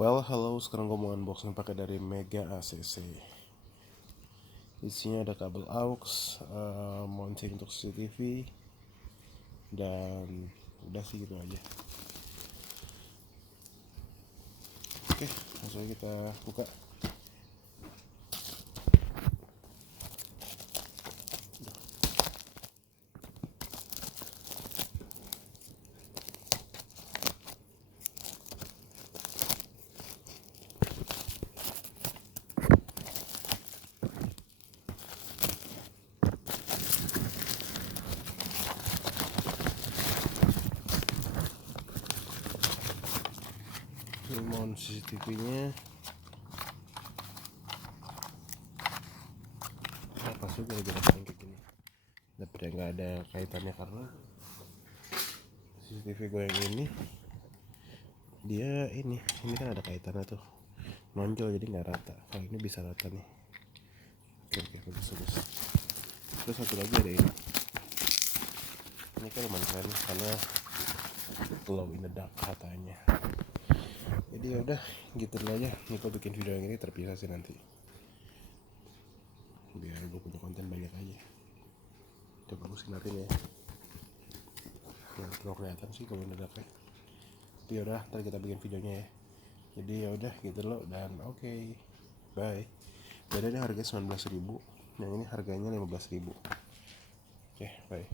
Halo, sekarang gue mau unboxing pakai dari Mega ACC. Isinya ada kabel aux, mounting untuk CCTV, dan udah sih gitu aja. Oke, langsung aja kita buka. Ini mount CCTV-nya. Pas juga gara-gara kayak gini. Daripada nggak ada kaitannya karena CCTV gue yang dia ini kan ada kaitannya tuh, nonjol jadi nggak rata. Kalau ini bisa rata nih. Oke, bagus. Terus satu lagi ada ini kan lumayan keren karena glow in the dark katanya. Jadi ya udah gitu aja. Nih gue bikin video yang ini terpisah sih nanti, biar gue punya konten banyak aja. Coba gue sinarin ya. Yang terlalu kelihatan sih kalau ngedaknya. Tapi yaudah, ntar kita bikin videonya ya. Jadi ya udah gitu loh, dan oke, bye. Bedanya harganya 19.000, yang ini harganya 15.000. Oke, bye.